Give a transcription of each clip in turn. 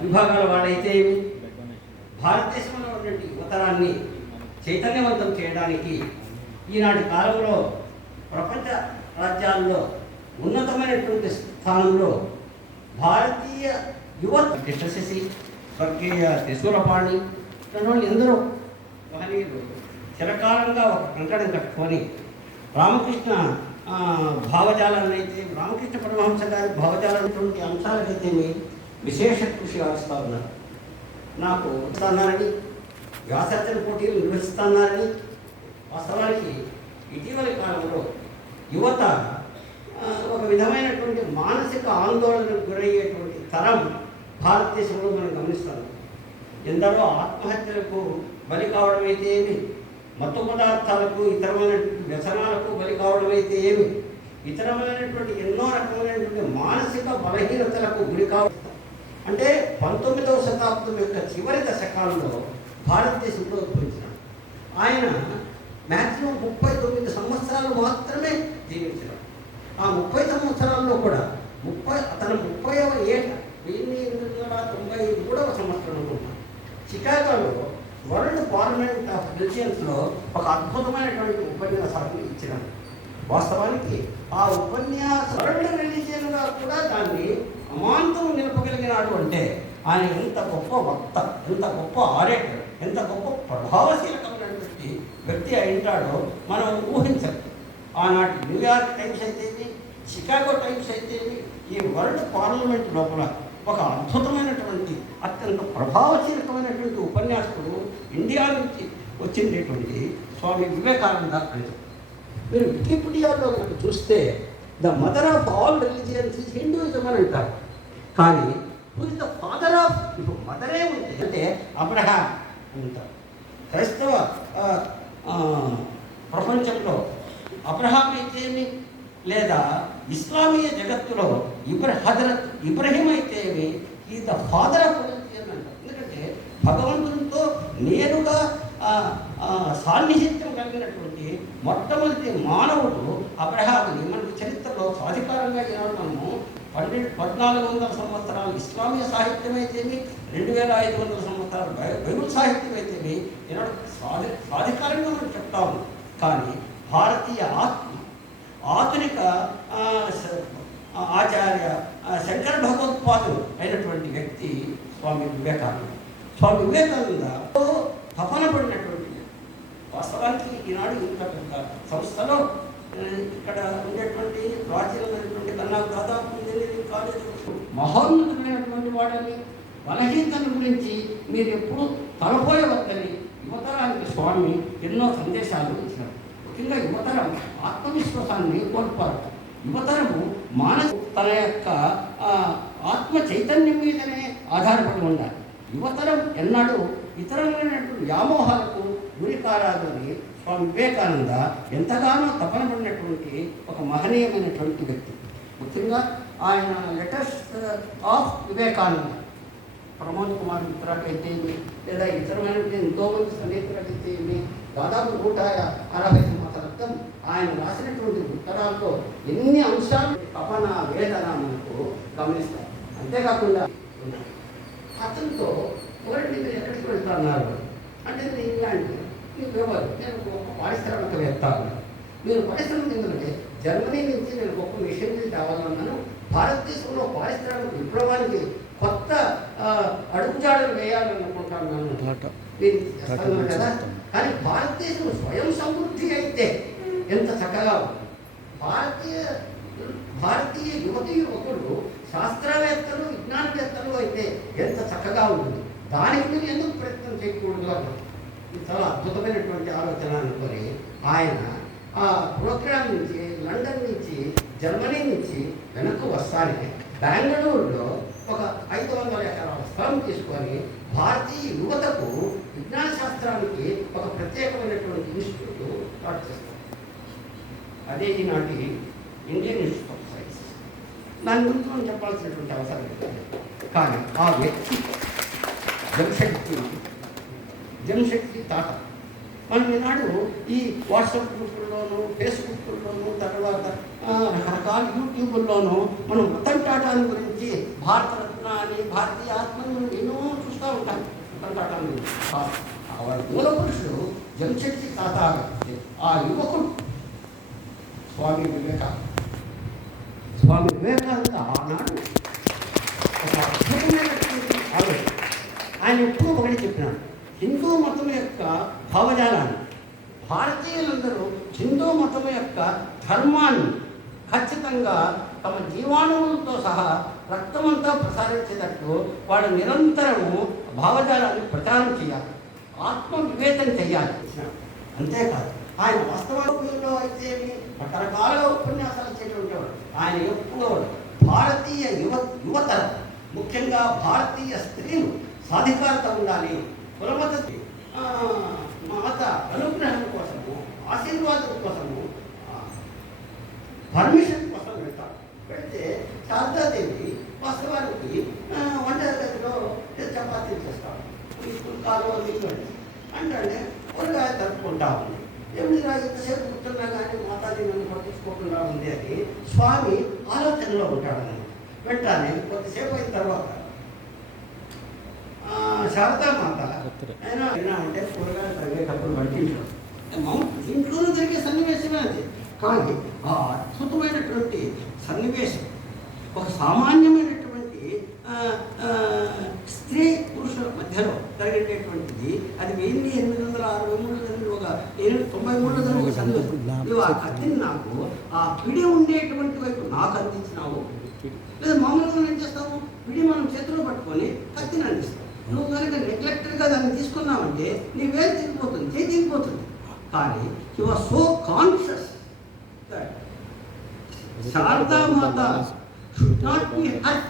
విభాగాల వాళ్ళైతే ఏమి? భారతదేశంలో ఉన్నటువంటి యువతరాన్ని చైతన్యవంతం చేయడానికి ఈనాటి కాలంలో ప్రపంచ రాజ్యాల్లో ఉన్నతమైనటువంటి స్థానంలో భారతీయ యువత కృష్ణశశి స్వర్గీయ త్రిశూలపాణి వాళ్ళు ఎందరో మహనీయులు చిరకాలంగా ఒక కంకణం కట్టుకొని రామకృష్ణ భావజాలను అయితే రామకృష్ణ పరమహంస గారి భావజాలైనటువంటి అంశాలకైతే విశేష కృషి ఆవిస్తూ ఉన్నారు నాకు ఇస్తున్నారని వ్యాసర్జన పోటీలు నిర్వహిస్తున్నారని వాస్తవానికి ఇటీవలి కాలంలో యువత ఒక విధమైనటువంటి మానసిక ఆందోళనకు గురయ్యేటువంటి తరం భారతదేశంలో మనం గమనిస్తాం. ఎందరో ఆత్మహత్యలకు బలి కావడం అయితే ఏమి? మత్తు పదార్థాలకు ఇతరమైనటువంటి వ్యసనాలకు బలి కావడం అయితే ఏమి? ఇతరమైనటువంటి ఎన్నో రకమైనటువంటి మానసిక బలహీనతలకు గురి కావడం అంటే పంతొమ్మిదవ శతాబ్దం యొక్క చివరి దశకాలంలో భారతదేశంలో ఉద్భవించినాడు ఆయన మ్యాక్సిమం ముప్పై తొమ్మిది సంవత్సరాలు మాత్రమే జీవించినాడు ఆ ముప్పై సంవత్సరాల్లో కూడా ముప్పై తన ముప్పైవ ఏట వెయ్యి ఎనిమిది వందల తొంభై మూడవ సంవత్సరం అనుకుంటున్నాను చికాగోలో వరల్డ్ పార్లమెంట్ ఆఫ్ రిలిజియన్స్లో ఒక అద్భుతమైనటువంటి ఉపన్యాసాన్ని ఇచ్చినాడు వాస్తవానికి ఆ ఉపన్యాస వరల్డ్ రిలీజియన్గా కూడా దాన్ని అమాంతం నిలపగలిగినాడు అంటే ఆయన ఎంత గొప్ప వక్త ఎంత గొప్ప ఆరేటర్ ఎంత గొప్ప ప్రభావశీలకమైనటువంటి వ్యక్తి అయి ఉంటాడో మనం ఊహించం ఆనాటి న్యూయార్క్ టైమ్స్ అయితేమి చికాగో టైమ్స్ అయితేమి ఈ వరల్డ్ పార్లమెంట్ లోపల ఒక అద్భుతమైనటువంటి అత్యంత ప్రభావశీలకమైనటువంటి ఉపన్యాసకుడు ఇండియా నుంచి వచ్చినటువంటి స్వామి వివేకానంద అని మీరు వికీపీడియాలో కనుక చూస్తే the mother of all religions is Hinduism అని అంటారు. కానీ who is the father of ఇప్పుడు మదరే ఉంది అంటే అబ్రహాం ఉంటారు. క్రైస్తవ ప్రపంచంలో అబ్రహాం అయితేమి లేదా ఇస్లామీయ జగత్తులో ఇబ్ర హజరత్ ఇబ్రహీం అయితేమి ఈ ద ఫాదర్ ఆఫ్ ఎందుకంటే భగవంతునితో నేరుగా సాన్నిహిత్యం కలిగినటువంటి మొట్టమొదటి మానవుడు అబ్రహాముని మన చరిత్రలో సాధికారంగా ఈనాడు మనము పన్నెండు పద్నాలుగు వందల సంవత్సరాలు ఇస్లామీయ సాహిత్యం అయితేమి రెండు వేల ఐదు వందల సంవత్సరాలు బైబుల్ సాహిత్యం అయితేమి ఈనాడు సాధి సాధికారంగా మనం చెప్తాము. కానీ భారతీయ ఆత్మ ఆధునిక ఆ, ఆచార్య శంకర భగవత్పాదులు అయినటువంటి వ్యక్తి స్వామి వివేకానంద. స్వామి వివేకానంద తపన పడినటువంటి వాస్తవానికి ఈనాడు ఇంత పెద్ద సంస్థలో ఇక్కడ ఉండేటువంటి ప్రాచీనమైనటువంటి కన్నా దాదాపు ఇంజనీరింగ్ కాలేజ్. మహోన్నతమైనటువంటి వాడని బలహీనతల గురించి మీరు ఎప్పుడు తలపోయవద్దని యువతరానికి స్వామి ఎన్నో సందేశాలు ఇచ్చినారు ముఖ్యంగా యువతరం ఆత్మవిశ్వాసాన్ని కోల్పోరు యువతరము మానస తన యొక్క ఆత్మ చైతన్యం మీదనే ఆధారపడి ఉండాలి. యువతరం ఎన్నడూ ఇతరమైనటువంటి వ్యామోహాలకు గురి కారాదు అని స్వామి వివేకానంద ఎంతగానో తపన పడినటువంటి ఒక మహనీయమైనటువంటి వ్యక్తి. ముఖ్యంగా ఆయన లెటర్స్ ఆఫ్ వివేకానంద. ప్రమోద్ కుమార్ మిత్రాకైతే ఏమి లేదా ఇతరమైనటువంటి ఎంతోమంది స్నేహితులకైతే ఏమి దాదాపు నూట అరవై సంవత్సరాల ఆయన రాసినటువంటి ఉత్తరాలతో ఎన్ని అంశాలు తపన వేదన మనకు గమనిస్తారు. అంతేకాకుండా అతనితో ఎవరండి మీరు ఎక్కడికి వెళ్తున్నారు అంటే నేను ఎవరు నేను ఒక పారిశ్రామికవేత్త అన్నాను. మీరు పరిశ్రమ ఎందుకంటే జర్మనీ నుంచి నేను గొప్ప మిషనరీ తేవాలన్నాను భారతదేశంలో పారిశ్రామిక విప్లవానికి కొత్త అడుగుజాడలు వేయాలనుకుంటాను కదా. కానీ భారతదేశం స్వయం సమృద్ధి అయితే ఎంత చక్కగా భారతీయ భారతీయ యువతి యువకులు శాస్త్రవేత్తలు విజ్ఞానవేత్తలు అయితే ఎంత చక్కగా ఉంటుంది. దానికి మీరు ఎందుకు ప్రయత్నం చేయకూడదు అన్నారు? చాలా అద్భుతమైనటువంటి ఆలోచన అనుకొని ఆయన ఆ ప్రోగ్రామ్ నుంచి లండన్ నుంచి జర్మనీ నుంచి వెనక్కు వస్తానే బెంగళూరులో ఒక ఐదు వందల ఎకరాల స్థలం తీసుకొని భారతీయ యువతకు విజ్ఞాన శాస్త్రానికి ఒక ప్రత్యేకమైనటువంటి ఇన్స్టిట్యూట్ స్టార్ట్ చేస్తారు. అదే ఈనాటి ఇండియన్ ఇన్స్టిట్యూట్ ఆఫ్ సైన్స్. దాని గురించి మనం చెప్పాల్సినటువంటి అవసరం లేదు. కానీ ఆ వ్యక్తి జనశక్తి జనశక్తి తాత మనం ఈనాడు ఈ వాట్సాప్ గ్రూపుల్లోనూ ఫేస్బుక్లోనూ తర్వాత రకరకాల యూట్యూబ్లోనూ మనం రతన్ టాటాని గురించి భారతరత్న అని భారతీయ ఆత్మను ఎన్నో చూస్తూ ఉంటాను కంటాటం వారి మూల పురుషుడు జంశెట్టి తాత ఆ యువకుడు స్వామి వివేకానంద స్వామి వివేకానంద ఆనాడు ఒక అద్భుతమైనటువంటి ఆలోచన ఆయన ఎప్పుడూ ఒకటి చెప్పినాడు. హిందూ మతం యొక్క భావజాలాన్ని భారతీయులందరూ హిందూ మతం యొక్క ధర్మాన్ని ఖచ్చితంగా తమ జీవాణువులతో సహా రక్తమంతా ప్రసారించేటట్టు వాళ్ళు నిరంతరము భావజాలాన్ని ప్రచారం చేయాలి ఆత్మ వివేచన చేయాలి. అంతేకాదు ఆయన వాస్తవంలో అయితే రకరకాలుగా ఉపన్యాసాలు చేయటువంటి వాడు. ఆయన ఎప్పుడో భారతీయ యువ యువతరం ముఖ్యంగా భారతీయ స్త్రీలు సాధికారత ఉండాలి. కులమత ఆ, మాత అనుగ్రహం కోసము ఆశీర్వాదం కోసము పర్మిషన్ కోసం వెళ్తాం. వెళ్తే శారదాదేవి వాస్తవానికి ఆ, వంట గదిలో చపాతీలు చేస్తాం. ఇప్పుడు కాలువ దిగుండి అంటే కూరగాయ తరుపుకుంటా ఉంది. ఏమిటి రా ఇంతసేపు కూర్చున్నా కానీ మాతాజీ నన్ను పట్టించుకోకుండా ఉంది అని స్వామి ఆలోచనలో ఉంటాడు అన్నమాట వెంటనే కొద్దిసేపు అయిన తర్వాత శారదా మాత అంటే కూరగాయలు తగ్గేటప్పుడు వంటింట్లో మౌ- ఇంట్లోనూ జరిగే సన్నివేశమే అది. కానీ ఆ అద్భుతమైనటువంటి సన్నివేశం. ఒక సామాన్యమైనటువంటి స్త్రీ పురుషుల మధ్యలో జరిగేటటువంటిది అది వెయ్యి ఎనిమిది వందల అరవై మూడు ఒక ఎనిమిది తొంభై మూడు జరిగిన ఒక సన్నివేశం నువ్వు ఆ కత్తిని నాకు ఆ పిడి ఉండేటువంటి వైపు నాకు అందించినావు. లేదా మామూలుగా ఏం చేస్తాము పిడి మనం చేతిలో పట్టుకొని కత్తిని అందిస్తాం నువ్వు కనుక నెగ్లెక్టెడ్గా దాన్ని తీసుకున్నావంటే నీ వేలు తిరిగిపోతుంది చేయి తిరిగిపోతుంది. కానీ you are so conscious Sharada Mata should not be hurt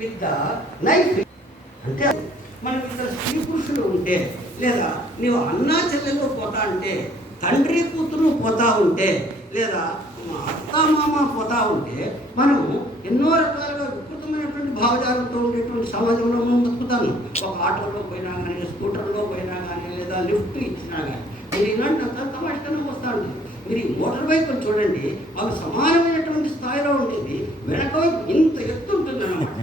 with the knife అంటే మనం ఇక్కడ స్త్రీ పురుషులు ఉంటే లేదా నీవు అన్నా చెల్లెలు పోతా ఉంటే తండ్రి కూతురు పోతా ఉంటే లేదా మా అత్త పోతా ఉంటే మనము ఎన్నో రకాలుగా వికృతమైనటువంటి భావజాలంతో ఉండేటువంటి సమాజంలో మనం బతుకుతాను ఒక ఆటోలో పోయినా కానీ స్కూటర్లో పోయినా కానీ లేదా లిఫ్ట్ ఇచ్చినా కానీ మీరు ఇలాంటి అంతా తమాషగానే వస్తూ మీరు ఈ మోటార్ బైకులు చూడండి అవి సమానమైనటువంటి స్థాయిలో ఉండేది వెనక ఇంత ఎత్తు ఉంటుంది అన్నమాట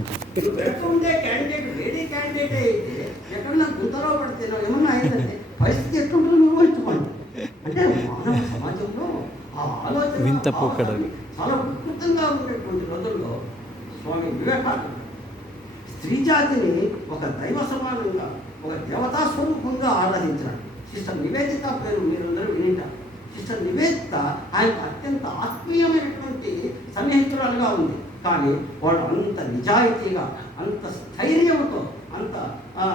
ఆలోచన వింత చాలా వికృతంగా ఉండేటువంటి రోజుల్లో స్వామి వివేకానంద స్త్రీ జాతిని ఒక దైవ సమానంగా ఒక దేవతా స్వరూపంగా ఆరాధించాడు. సిస్టర్ నివేదిత పేరు మీరందరూ వినింటారు. సిస్టర్ నివేదిత ఆయన అత్యంత ఆత్మీయమైనటువంటి సన్నిహితురాలుగా ఉంది. కానీ వాళ్ళు అంత నిజాయితీగా అంత స్థైర్యంతో అంత ఆ,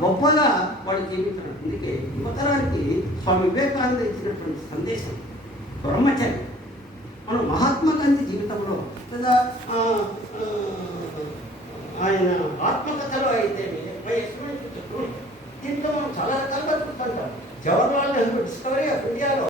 గొప్పగా వాళ్ళు జీవించారు అందుకే యువతరానికి స్వామి వివేకానంద ఇచ్చినటువంటి సందేశం బ్రహ్మచర్యం. మనం మహాత్మా గాంధీ జీవితంలో లేదా ఆయన ఆత్మకథలో అయితే దీంతో మనం చాలా రకాలుగా చూస్తుంటాం. జవహర్లాల్ నెహ్రూ డిస్కవరీ ఆఫ్ ఇండియాలో